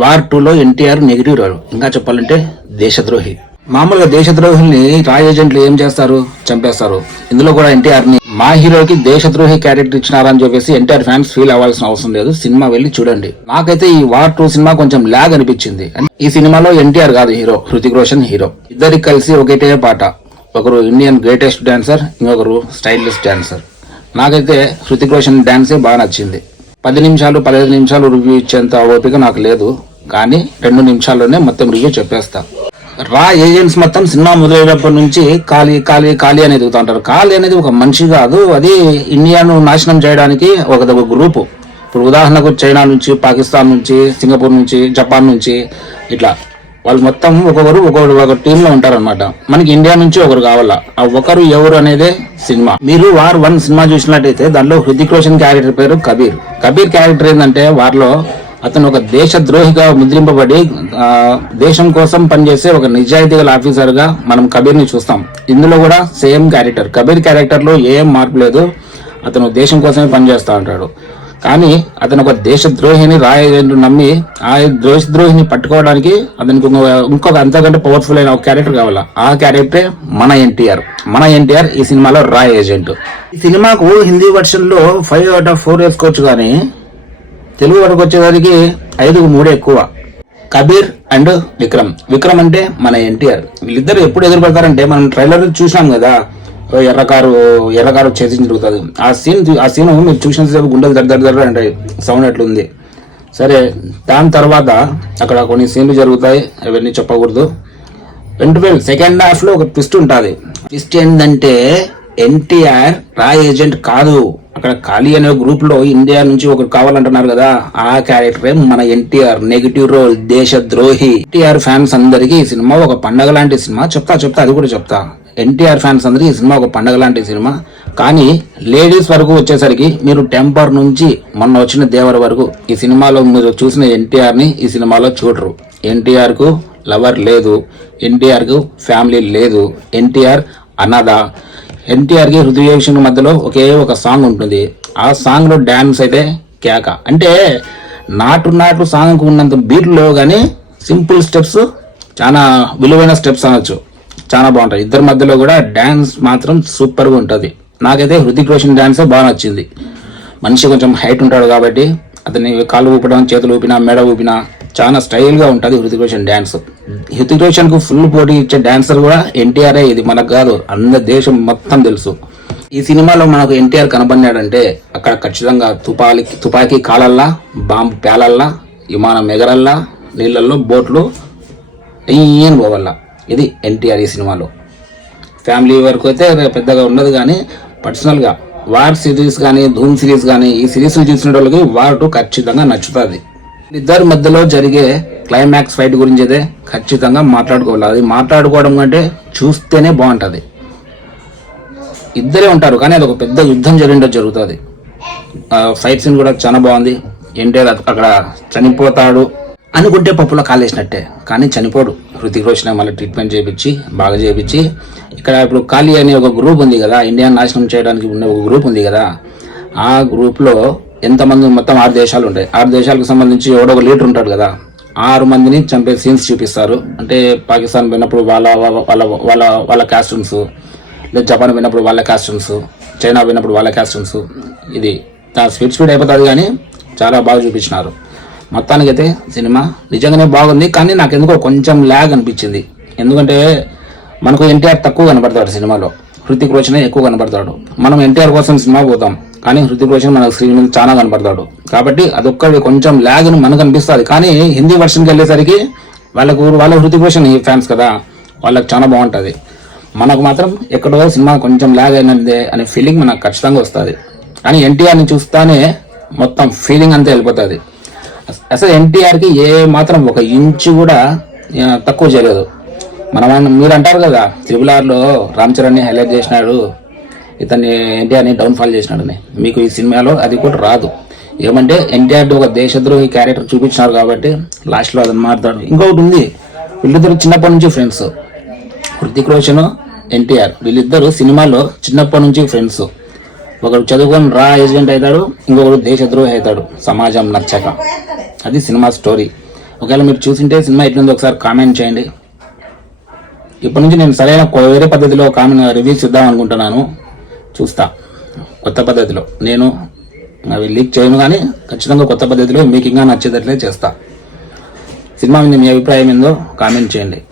War టూలో NTR negative role ఇంకా చెప్పాలంటే దేశద్రోహి. మామూలుగా దేశద్రోహుల్ని రా ఏజెంట్లు ఏం చేస్తారు? చంపేస్తారు. ఇందులో కూడా ఎన్టీఆర్ని మా హీరోకి దేశద్రోహి క్యారెక్టర్ ఇచ్చినారని చెప్పేసి ఎన్టీఆర్ ఫ్యాన్స్ ఫీల్ అవ్వాల్సిన అవసరం లేదు. సినిమా వెళ్ళి చూడండి. నాకైతే ఈ వార్ టూ సినిమా కొంచెం లాగ్ అనిపించింది. ఈ సినిమాలో ఎన్టీఆర్ కాదు హీరో హృతిక్ రోషన్ హీరో. ఇద్దరికి కలిసి ఒకటే పాట. ఒకరు ఇండియన్ గ్రేటెస్ట్ డాన్సర్ ఇంకొకరు స్టైలిష్ డాన్సర్. నాకైతే హృతిక్ రోషన్ డాన్సే బాగా నచ్చింది. పది నిమిషాలు పదహైదు నిమిషాలు రివ్యూ ఇచ్చేంత ఓపిక నాకు లేదు. కానీ రెండు నిమిషాల్లోనే మొత్తం రివ్యూ చెప్పేస్తా. రా ఏజెంట్స్ మొత్తం సినిమా మొదలైనప్పటి నుంచి ఖాళీ ఖాళీ ఖాళీ అని ఎదుగుతూ ఉంటారు. ఖాళీ అనేది ఒక మనిషి కాదు అది ఇండియాను నాశనం చేయడానికి ఒక గ్రూపు. ఇప్పుడు ఉదాహరణకు చైనా నుంచి పాకిస్తాన్ నుంచి సింగపూర్ నుంచి జపాన్ నుంచి ఇట్లా. వాళ్ళు మొత్తం ఒక్కొక్కరు ఒక్కొక్కరు ఒక టీంలో ఉంటారనమాట మనకి ఇండియా నుంచి ఒకరు కావాలా? ఆ ఒకరు ఎవరు అనేదే సినిమా. మీరు వార్ వన్ సినిమా చూసినట్టయితే దానిలో హృతిక్ రోషన్ క్యారెక్టర్ పేరు కబీర్. కబీర్ క్యారెక్టర్ ఏంటంటే వారిలో అతను ఒక దేశద్రోహిగా ముద్రింపబడి ఆ, దేశం కోసం పనిచేసే ఒక నిజాయితీ గల ఆఫీసర్గా మనం కబీర్ని చూస్తాం. ఇందులో కూడా సేమ్ క్యారెక్టర్. కబీర్ క్యారెక్టర్లో ఏం మార్పు లేదు. అతను దేశం కోసమే పనిచేస్తా ఉంటాడు. కానీ అతను ఒక దేశద్రోహిని రాయని నమ్మి ఆ దేశద్రోహిని పట్టుకోవడానికి అతనికి ఇంకొక- ఇంకొక అంతకంటే పవర్ఫుల్ అయిన ఒక క్యారెక్టర్ కావాలా? ఆ క్యారెక్టరే మన ఎన్టీఆర్. మన ఎన్టీఆర్ ఈ సినిమాలో రాయ్ ఏజెంట్. ఈ సినిమాకు హిందీ వర్షన్లో ఫైవ్ అవుట్ ఆఫ్ ఫోర్ వేసుకోవచ్చు కానీ తెలుగు వరకు వచ్చేసరికి ఐదుకు మూడే ఎక్కువ. కబీర్ అండ్ విక్రమ్. విక్రమ్ అంటే మన ఎన్టీఆర్. వీళ్ళిద్దరు ఎప్పుడు ఎదురుపడతారంటే మనం ట్రైలర్ చూసాం కదా. ఓ ఎర్రకారు ఎర్రకారు చేసి జరుగుతుంది ఆ సీన్ ఆ సీన్ మీరు చూసినంతసేపు గుండెలు దర్ దర్ దర్ అంటాయి సౌండ్ ఎట్లుంది. సరే దాని తర్వాత అక్కడ కొన్ని సీన్లు జరుగుతాయి. అవన్నీ చెప్పకూడదు. వెంటనే సెకండ్ హాఫ్లో ఒక ట్విస్ట్ ఉంటుంది. ట్విస్ట్ ఏంటంటే ఎన్టీఆర్ రా ఏజెంట్ కాదు. అక్కడ ఖాళీ అనే గ్రూప్లో ఇండియా నుంచి ఒకరు కావాలంటున్నారు కదా ఆ క్యారెక్టరే మన ఎన్టీఆర్. నెగిటివ్ రోల్ దేశ ద్రోహి ఎన్టీఆర్ ఫ్యాన్స్ అందరికీ ఈ సినిమా ఒక పండగ లాంటి సినిమా చెప్తా చెప్తా అది కూడా చెప్తా. ఎన్టీఆర్ ఫ్యాన్స్ అందరికీ ఈ సినిమా ఒక పండగ లాంటి సినిమా. కానీ లేడీస్ వరకు వచ్చేసరికి మీరు టెంపర్ నుంచి మొన్న వచ్చిన దేవర వరకు ఈ సినిమాలో మీరు చూసిన ఎన్టీఆర్ని ఈ సినిమాలో చూడరు. ఎన్టీఆర్కు లవర్ లేదు. ఎన్టీఆర్కు ఫ్యామిలీ లేదు. ఎన్టీఆర్ అనాథ. ఎన్టీఆర్కి హృదయ మధ్యలో ఒకే ఒక సాంగ్ ఉంటుంది. ఆ సాంగ్లో డాన్స్ అయితే కేక. అంటే నాటు నాటు సాంగ్ ఉన్నంత బీట్లో కానీ సింపుల్ స్టెప్స్ చాలా విలువైన స్టెప్స్ అనొచ్చు. చాలా బాగుంటాయి. ఇద్దరి మధ్యలో కూడా డాన్స్ మాత్రం సూపర్గా ఉంటుంది. నాకైతే హృతిక్ రోషన్ డాన్స్ బాగా నచ్చింది. మనిషి కొంచెం హైట్ ఉంటాడు కాబట్టి అతని కాళ్ళు ఊపడం చేతులు ఊపినా మెడ ఊపినా చాలా స్టైల్గా ఉంటుంది హృతిక్ రోషన్ డ్యాన్స్ హృతిక్ రోషన్కు ఫుల్ పోటీ ఇచ్చే డ్యాన్సర్ కూడా ఎన్టీఆర్. ఇది మనకు కాదు అందరి దేశం మొత్తం తెలుసు. ఈ సినిమాలో మనకు ఎన్టీఆర్ కనబడినాడంటే అక్కడ ఖచ్చితంగా తుపాకి తుపాకీ కాలల్లా బాంబు పేలల్లా విమానం ఎగరల్లా నీళ్ళల్లో బోట్లు ఈయన పోవల్లా. ఇది ఎన్టీఆర్ ఈ సినిమాలో. ఫ్యామిలీ వరకు అయితే పెద్దగా ఉండదు కానీ పర్సనల్గా. వార్ సిరీస్ కానీ ధూమ్ సిరీస్ కానీ ఈ సిరీస్ చూసిన వాళ్ళకి వార్ టూ ఖచ్చితంగా నచ్చుతుంది. ఇద్దరి మధ్యలో జరిగే క్లైమాక్స్ ఫైట్ గురించి అయితే ఖచ్చితంగా మాట్లాడుకోవాలి. అది మాట్లాడుకోవడం కంటే చూస్తేనే బాగుంటుంది. ఇద్దరే ఉంటారు కానీ అది ఒక పెద్ద యుద్ధం జరిగినట్టు జరుగుతుంది. ఫైట్ సీన్ కూడా చాలా బాగుంది. ఎన్టీఆర్ అక్కడ చనిపోతాడు అనుకుంటే పప్పులో కాలేసినట్టే కానీ చనిపోడు. హృతిక్ రోషన్ మళ్ళీ ట్రీట్మెంట్ చేయించి బాగా చేయించి ఇక్కడ ఇప్పుడు ఖాళీ అనే ఒక గ్రూప్ ఉంది కదా ఇండియా నాశనం చేయడానికి ఉన్న ఒక గ్రూప్ ఉంది కదా ఆ గ్రూప్లో ఎంతమంది మొత్తం ఆరు దేశాలు ఉంటాయి. ఆరు దేశాలకు సంబంధించి ఎవడో ఒక లీడర్ ఉంటాడు కదా ఆరు మందిని చంపే సీన్స్ చూపిస్తారు. అంటే పాకిస్తాన్ పోయినప్పుడు వాళ్ళ వాళ్ళ వాళ్ళ వాళ్ళ కాస్ట్యూమ్స్ లేదా జపాన్ పోయినప్పుడు వాళ్ళ కాస్ట్యూమ్స్ చైనా పోయినప్పుడు వాళ్ళ కాస్ట్యూమ్స్ ఇది స్పీడ్ స్పీడ్ అయిపోతుంది కానీ చాలా బాగా చూపించినారు. మొత్తానికైతే సినిమా నిజంగానే బాగుంది కానీ నాకు ఎందుకో కొంచెం ల్యాగ్ అనిపించింది. ఎందుకంటే మనకు ఎన్టీఆర్ తక్కువ కనబడతాడు సినిమాలో. హృతిక్ రోషన్ ఎక్కువ కనబడతాడు. మనం ఎన్టీఆర్ కోసం సినిమా పోతాం. కానీ హృతిక్ రోషన్ మనకు స్క్రీన్ మీద చాలా కనపడతాడు. కాబట్టి అదొక్కటి కొంచెం ల్యాగ్ మనకు అనిపిస్తుంది. కానీ హిందీ వర్షన్కి వెళ్ళేసరికి వాళ్ళకు వాళ్ళ హృతిక్ రోషన్ ఫ్యాన్స్ కదా. వాళ్ళకి చాలా బాగుంటుంది. మనకు మాత్రం ఎక్కడో సినిమా కొంచెం ల్యాగ్ అయినదే అనే ఫీలింగ్ మనకు ఖచ్చితంగా వస్తుంది. కానీ ఎన్టీఆర్ని చూస్తానే మొత్తం ఫీలింగ్ అంతా వెళ్ళిపోతుంది. అసలు ఎన్టీఆర్కి ఏ మాత్రం ఒక ఇంచు కూడా తక్కువ చేయలేదు. మనం మీరు అంటారు కదా త్రిబుల్ ఆర్లో రామ్ చరణ్ని హైలైట్ చేసినాడు. ఇతన్ని ఎన్టీఆర్ని డౌన్ఫాల్ చేసినాడని. మీకు ఈ సినిమాలో అది కూడా రాదు. ఏమంటే ఎన్టీఆర్ ఒక దేశద్రోహి క్యారెక్టర్ చూపించినారు కాబట్టి లాస్ట్లో అతను మారుతాడు. ఇంకొకటి ఉంది. వీళ్ళిద్దరు చిన్నప్పటి నుంచి ఫ్రెండ్స్ హృతిక్ రోషన్ ఎన్టీఆర్. వీళ్ళిద్దరు సినిమాలో చిన్నప్పటి నుంచి ఫ్రెండ్స్ ఒకడు చదువుకొని రా ఏజెంట్ అవుతాడు ఇంకొకడు దేశద్రోహి అవుతాడు. సమాజం నచ్చక. అది సినిమా స్టోరీ ఒకవేళ మీరు చూసింటే సినిమా ఎట్లుందో ఒకసారి కామెంట్ చేయండి. ఇప్పటి నుంచి నేను సరైన కొ- వేరే పద్ధతిలో కామెంట్ రివ్యూస్ ఇద్దాం అనుకుంటున్నాను. చూస్తా. కొత్త పద్ధతిలో. నేను అవి లీక్ చేయను కానీ ఖచ్చితంగా కొత్త పద్ధతిలో మీకు ఇంకా నచ్చేటట్లే చేస్తా. సినిమా మీద మీ అభిప్రాయం ఏందో కామెంట్ చేయండి.